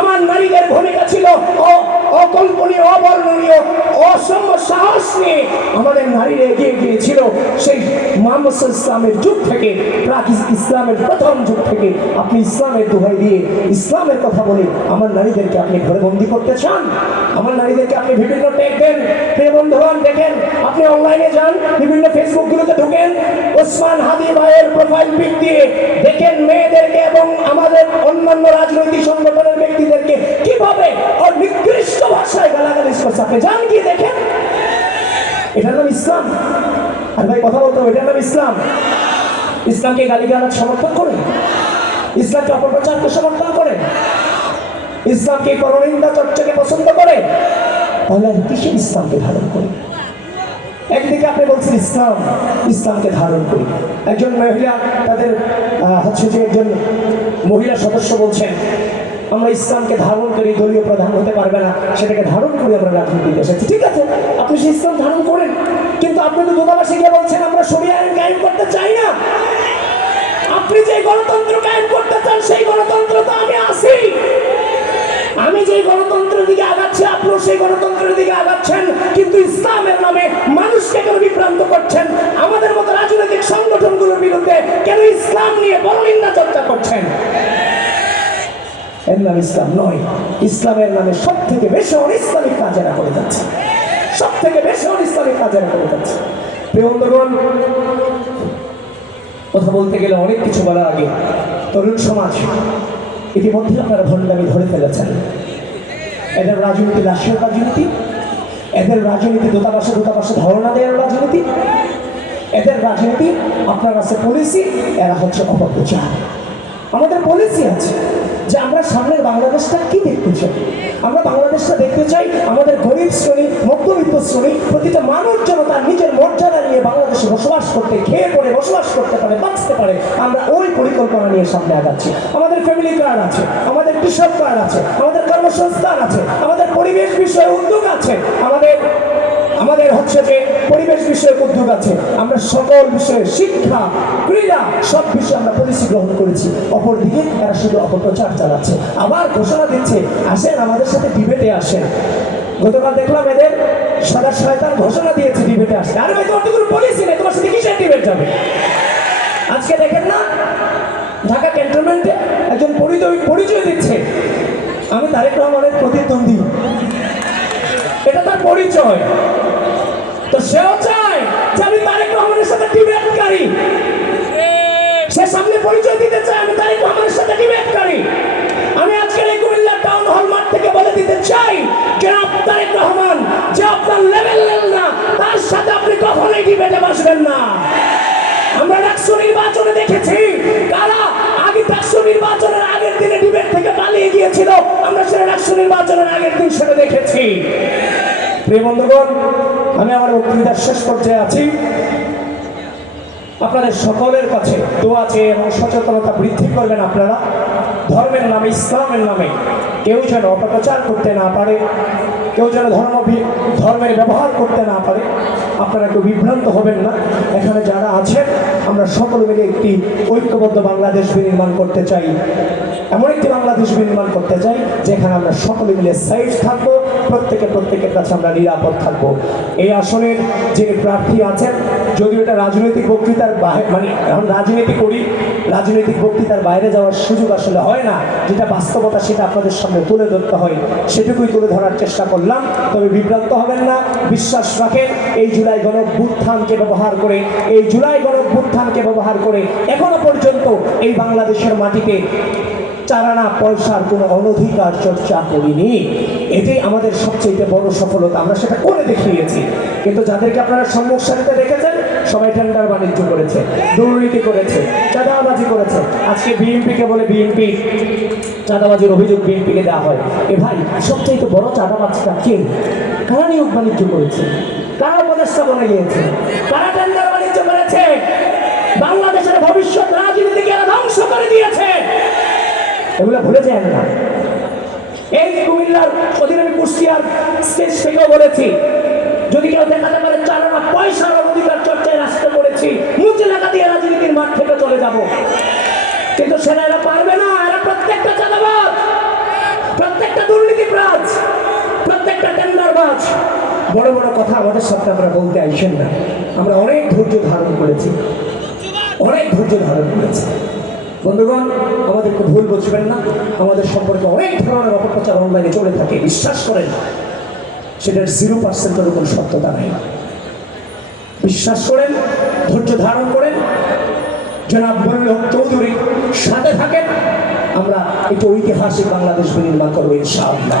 আমার নারীদের ভূমিকা ছিল অকল্পনীয়, অবর্ণনীয় অসম্য সাহস নিয়ে আমাদের নারীরা এগিয়ে গিয়েছিল। সেই মোহাম্মদ ইসলামের যুগ থেকে, প্রাক ইসলামের প্রথম যুগ থেকে আপনি ইসলামের দোহাই দিয়ে ইসলামের কথা বলে আমার নারীদেরকে আপনি ঘরে বন্দি করতে চান? আমার নারীদেরকে আপনি বিভিন্ন টেক দেন। প্রিয় বন্ধুগণ, দেখেন, আপনি অনলাইনে যান, বিভিন্ন ফেসবুক গুলোতে ঢুকেন, ওসমান হাদি ভাইয়ের প্রোফাইল পিক দিয়ে দেখেন মেয়েদেরকে এবং আমাদের অন্যান্য রাজনৈতিক সংগঠনের আপনি যান কি দেখেন। এটার নাম ইসলাম। আর ভাই, কথা বলতে হবে, এটার নাম ইসলাম। ইসলামকে গালিগালাজ সমর্থন করে ইসলামকে অপপ্রচারকে সমর্থন করে ইসলামকে করণিন্দা চর্চাকে পছন্দ করে তাহলে আমি কিসের ইসলামকে ধারণ করি? একদিকে আপনি বলছেন ইসলাম, ইসলামকে ধারণ করি। একজন মহিলা, তাদের হচ্ছে যে একজন মহিলা সদস্য বলছেন আমরা ইসলামকে ধারণ করি, দলীয় প্রধান হতে পারবে না, সেটাকে ধারণ করে আমরা রাজনীতিতে এসেছি। ঠিক আছে, আপনি সেই ইসলাম ধারণ করেন, কিন্তু আপনি তো দূতাবাসে গিয়ে বলছেন, আমরা সরিয়ে আইন কায়েম করতে চাই না। আপনি যে গণতন্ত্র কায়েম করতে চান, সেই গণতন্ত্র তো আমি আছি। আমি যে গণতন্ত্রের দিকে আগাচ্ছি, আপনিও সেই গণতন্ত্রের দিকে আগাচ্ছেন, কিন্তু ইসলামের নামে মানুষকে কেন বিভ্রান্ত করছেন? আমাদের মতো রাজনৈতিক সংগঠনগুলোর বিরুদ্ধে কেন ইসলাম নিয়ে বড় নিন্দা চর্চা করছেন? এর নাম ইসলাম নয়, ইসলামের নামে সব থেকে বেশি অন ইসলামিক কাজেরা করে যাচ্ছে। সব থেকে বেশি অন ইসলামিক কাজেরা করে যাচ্ছে। কথা বলতে গেলে অনেক কিছু বলার আগে তরুণ সমাজ, ইতিমধ্যে আপনারা ভণ্ডামি ধরে ফেলেছেন। এদের রাজনীতি রাষ্ট্রের রাজনীতি, এদের রাজনীতি দূতাবাসে দূতাবাসে ধারণা দেওয়ার রাজনীতি, এদের রাজনীতি আপনার আছে পলিসি এরা হচ্ছে অপপ্রচার। আমাদের পলিসি আছে। যে আমরা সামনের বাংলাদেশটা কি দেখতে চাই? আমরা বাংলাদেশটা দেখতে চাই আমাদের গরিব শ্রেণি, মধ্যবিত্ত শ্রেণি, প্রতিটা মানুষ যেন তার নিজের মর্যাদা নিয়ে বাংলাদেশে বসবাস করতে, খেয়ে পড়ে, বসবাস করতে পারে, বাঁচতে পারে, আমরা ওই পরিকল্পনা নিয়ে সামনে আগাচ্ছি। আমাদের ফ্যামিলি কার্ড আছে? আমাদের কৃষক কার্ড আছে? আমাদের কর্মসংস্থান আছে? আমাদের পরিবেশ বিষয়ে উদ্যোগ আছে? আমাদের আমাদের হচ্ছে যে পরিবেশ বিষয়ে উদ্যোগ আছে। আমরা সকল বিষয়ে শিক্ষা, ক্রীড়া, সব বিষয়ে আমরা পলিসি গ্রহণ করেছি। অপরদিকে তারা শুধু অপপ্রচার চালাচ্ছে। আবার ঘোষণা দিচ্ছে, আসেন, আমাদের সাথে ডিবেটে আসেন। গতকাল দেখলাম এদের সাদা শয়তান ঘোষণা দিয়েছে ডিবেটে আসতে। আরে ভাই, তোমার তো কোনো পলিসি নেই, তোমার সাথে কিসের ডিবেট যাবে? আজকে দেখেন না, ঢাকা ক্যান্টনমেন্টে একজন পরিচয় পরিচয় দিচ্ছে। আমি তারেক রহমানের প্রতিদ্বন্দ্বী। এটা তার পরিচয়। তো সেও চায় যে আমি তারেক রহমানের সাথে ডিবেটকারী সে সামনে পরিচয় দিতে চায়, আমি তারেক রহমানের সাথে ডিবেটকারী আমি আজকের এই কুমিল্লা টাউন হল মাঠ থেকে বলে দিতে চাই, জনাব তারেক রহমান, যে আপনার লেভেল না, তার সাথে আপনি কখনোই ডিবেটে বসবেন না। আমরা ডাকসু নির্বাচনে দেখেছি, কারা আগে ডাকসু নির্বাচনের আগের দিনে ডিবেট থেকে পালিয়ে গিয়েছিল, আমরা সেটা ডাকসু নির্বাচনের আগের দিন সেটা দেখেছি। প্রিয় বন্ধুগণ আমি আমার বক্তৃতার শেষ পর্যায়ে আছি। আপনাদের সকলের কাছে দোয়া চেয়ে এবং সচেতনতা বৃদ্ধি করবেন আপনারা। ধর্মের নামে, ইসলামের নামে কেউ যেন অপপ্রচার করতে না পারে, কেউ যেন ধর্ম ধর্মের ব্যবহার করতে না পারে, আপনারা কেউ বিভ্রান্ত হবেন না। এখানে যারা আছেন, আমরা সকলে মিলে একটি ঐক্যবদ্ধ বাংলাদেশ বিনির্মাণ করতে চাই। এমন একটি বাংলাদেশ বিনির্মাণ করতে চাই, যেখানে আমরা সকলে মিলে সেফ থাকব প্রত্যেকে প্রত্যেকের কাছে আমরা নিরাপদ থাকব। এই আসনের যিনি প্রার্থী আছেন, যদিও এটা রাজনৈতিক বক্তৃতার বাহে- মানে এখন রাজনীতি করি, রাজনৈতিক বক্তৃতার বাইরে যাওয়ার সুযোগ আসলে হয় না। যেটা বাস্তবতা সেটা আপনাদের সামনে তুলে ধরতে হয়। সেটুকুই তুলে ধরার চেষ্টা করলাম। তবে বিভ্রান্ত হবেন না, বিশ্বাস রাখেন, এই জুলাই গণভ্যুত্থানকে ব্যবহার করে, এই জুলাই গণভ্যুত্থানকে ব্যবহার করে এখনও পর্যন্ত এই বাংলাদেশের মাটিতে চারানা পয়সার কোনো অনধিকার চর্চা করিনি। এটাই আমাদের সবচেয়ে বড় সফলতা। আমরা সেটা করে দেখিয়েছি। কিন্তু যাদেরকে আপনারা সম্মুখ সারিতে দেখেছেন, সবাই টেন্ডার বাণিজ্য করেছে, দুর্নীতি করেছে, চাঁদাবাজি করেছে। আজকে বিএনপিকে বলে বিএনপি, চাঁদাবাজির অভিযোগ বিএনপিকে দেওয়া হয়। এ ভাই সবচেয়ে বড় চাঁদাবাজটা কে? কারা নিয়োগ বাণিজ্য করেছে? কারা উপদেষ্টা বনে গিয়েছে? কারা টেন্ডার বাণিজ্য করেছে? বাংলাদেশের ভবিষ্যৎ রাজনীতিকে ধ্বংস করে দিয়েছে। এগুলো ভুলে যায় না। এই কুমিল্লার ওদিন আমি কুষ্টিয়ার শেষ থেকেও বলেছি, যদি কেউ দেখাতে পারে চারানা পয়সার অধিকার চর্চায় রাস্তা করেছি মুচে লাগা দিয়ে রাজনীতির মাঠ থেকে চলে যাব। কিন্তু সেটা এরা পারবে না, এরা প্রত্যেকটা চাঁদাবাজ, প্রত্যেকটা দুর্নীতিবাজ প্রত্যেকটা টেন্ডারবাজ। বড় বড় কথা আমাদের সাথে আমরা বলতে আইসেন না। আমরা অনেক ধৈর্য ধারণ করেছি, অনেক ধৈর্য ধারণ করেছি। বন্ধুগণ, আমাদেরকে ভুল বুঝবেন না। আমাদের সম্পর্কে অনেক ধরনের অপপ্রচার অনলাইনে চলে থাকে, বিশ্বাস করেন। সেটার জিরো পার্সেন্টের কোনো সত্যতা নাই। বিশ্বাস করেন, ধৈর্য ধারণ করেন। জনাব মনির চৌধুরী সাথে থাকেন। আমরা একটি ঐতিহাসিক বাংলাদেশ বিনির্মাণ করব ইনশাআল্লাহ।